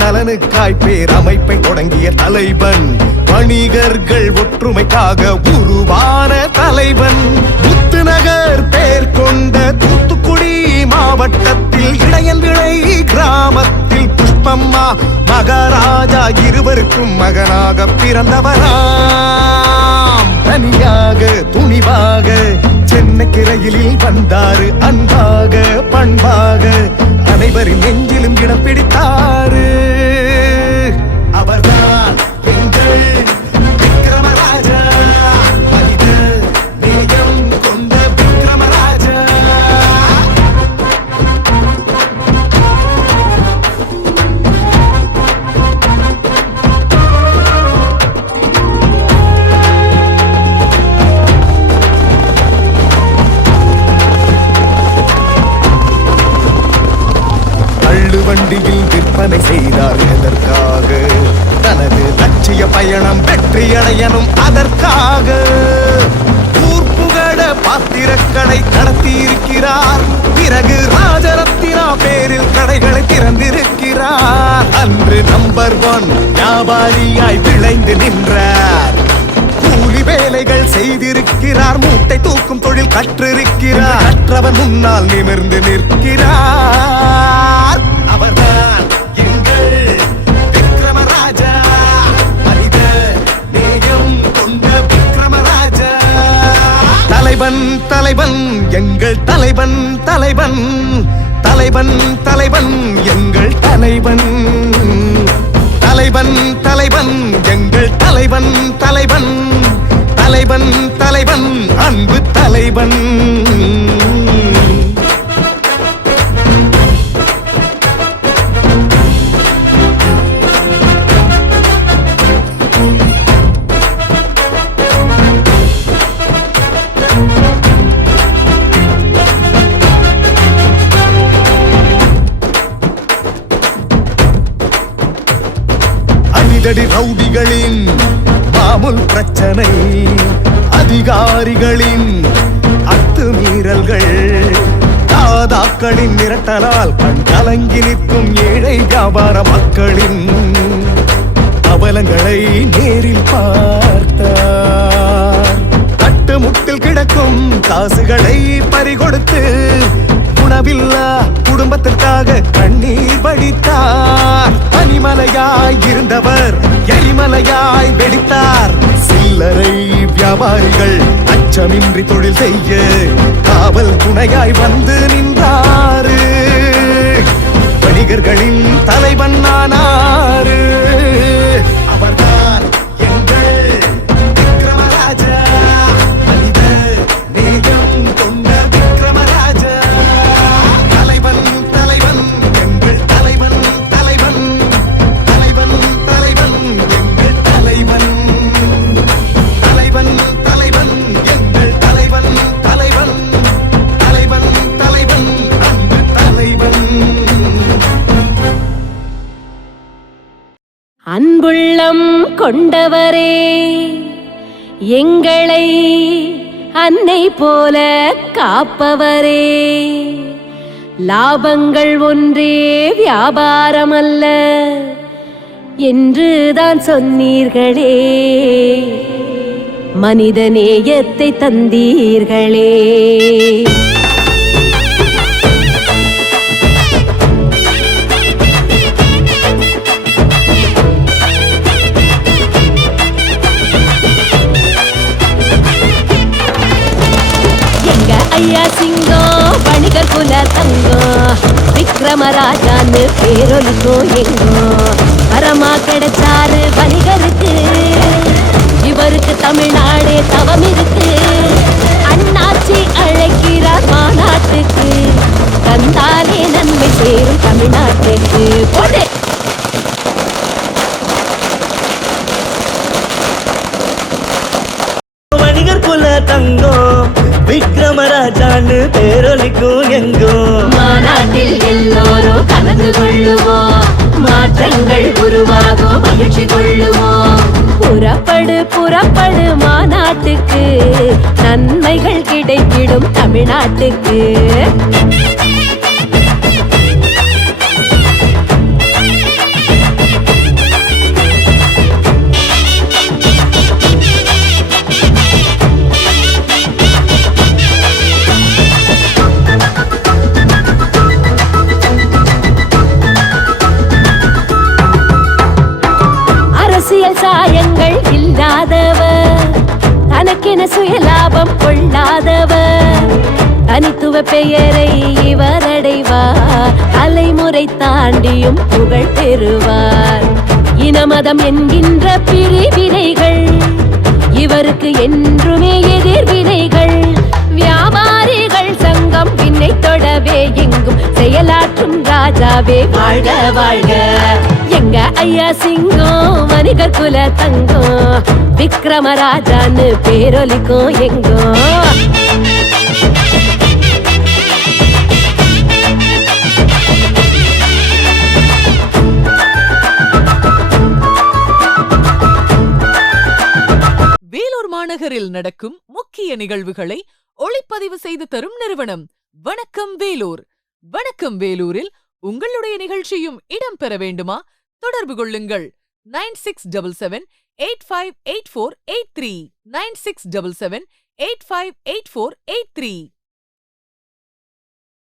நலனுக்காய் பேரமைப்பை தொடங்கிய தலைவன், வணிகர்கள் ஒற்றுமைக்காக உருவான தலைவன், முத்துநகர் பேர் கொண்ட தூத்துக்குடி மாவட்டத்தில் இடையன் விளை கிராமத்தில் புஷ்பம்மா மகாராஜா இருவருக்கும் மகனாக பிறந்தவராம். தனியாக துணிவாக சென்னைக்கு ரயிலில் வந்தாரு, அன்பாக பண்பாக அனைவரின் நெஞ்சிலும் இடம் பிடித்தாரு. அவர்தான் எங்கள் விக்ரமராஜா, மனித நேயம் கொண்ட விக்ரமராஜா. வண்டியில் விற்பனை செய்தார் எதற்காக? தனது லட்சிய பயணம் வெற்றியடையணும் அதற்காக. ஊர்ப்புகட பாத்திரக்கடை நடத்தியிருக்கிறார், பிறகு ராஜரத்தினா பேரில் கடைகளை திறந்திருக்கிறார். அன்று நம்பர் 1 வியாபாரியாய் விளைந்து நின்றார். கூலி வேலைகள் செய்திருக்கிறார், மூட்டை தூக்கும் தொழில் கற்றிருக்கிறார். கற்றவன் முன்னால் நிமிர்ந்து நிற்கிறார். அவர்தான் எங்கள் விக்ரமராஜா, மனித நேயம் கொண்ட விக்ரமராஜா. தலைவன் தலைவன் எங்கள் தலைவன் தலைவன், தலைவன் தலைவன் எங்கள் தலைவன், தலைவன் தலைவன் எங்கள் தலைவன் தலைவன், தலைவன் தலைவன் அன்பு தலைவன். அடிதடி ரவுடிகளின் மாமூல் பிரச்சனை, அதிகாரிகளின் அத்துமீறல்கள், தாதாக்களின் மிரட்டலால் கண் கலங்கி நிற்கும் ஏழை வியாபார மக்களின் அவலங்களை நேரில் பார்த்தார். தட்டுமுட்டில் கிடக்கும் காசுகளை பறிகொடுத்து உணவில்லா குடும்பத்திற்காக கண்ணீர் வடித்தார். பனிமலையாய் இருந்தவர் எரிமலையாய் வெடித்தார். சில்லறை வியாபாரிகள் அச்சமின்றி தொழில் செய்ய காவல் துணையாய் வந்து நின்றாரு. வணிகர்களின் தலைவன் ஆனாரு. அவர்தான் எங்கள் விக்ரமராஜா, மனித நேயம் கொண்ட விக்ரமராஜா. தலைவன் தலைவன் எங்கள் தலைவன் தலைவன், தலைவன் தலைவன் எங்கள் தலைவன், தலைவன் தலைவன் எங்கள் தலைவன் தலைவன், தலைவன் தலைவன் அன்பு தலைவன். அன்புள்ளம் கொண்டவரே, எங்களை அன்னை போல காப்பவரே, லாபங்கள் ஒன்றே வியாபாரம் அல்ல என்றுதான் சொன்னீர்களே, மனித நேயத்தை தந்தீர்களே. ஐயா சிங்கம் வணிகர் குல தங்கம், விக்ரமராஜான்னு பேரொலிக்கும் எங்கோ. வரமா கிடைச்சாரு வணிகர் ராஜான்னு பேரொலிக்கும் எங்கும். மாநாட்டில் எல்லோரும் கலந்து கொள்ளுவோம், மாற்றங்கள் உருவாகும் மகிழ்ச்சி கொள்ளுவோம். புறப்படு புறப்படு மாநாட்டுக்கு, நன்மைகள் கிடைத்திடும் தமிழ்நாட்டுக்கு. அரசியல் சாயங்கள் இல்லாதவர், தனக்கென சுயலாபம் கொள்ளாதவர், தனித்துவ பெயரை இவர் அடைவார், தலைமுறை தாண்டியும் புகழ் பெறுவார். இனமதம் என்கின்ற பிரிவினைகள் இவருக்கு என்றுமே எதிர்வினைகள். வியாபாரிகள் சங்கம் விண்ணை தொடவே எங்கும் செயலாற்றும் ராஜாவே வாழ்க வாழ்க. எங்க ஐயா சிங்கம் வணிகர் குல தங்கம், விக்ரமராஜான்னு பேரொலிக்கும் எங்கும். வேலூர் மாநகரில் நடக்கும் முக்கிய நிகழ்வுகளை ஒளிப்பதிவு செய்து தரும் நிறுவனம் வணக்கம் வேலூர். வணக்கம் வேலூரில் உங்களுடைய நிகழ்ச்சியும் இடம்பெற வேண்டுமா? தொடர்பு கொள்ளுங்கள் 9677858483 9677858483.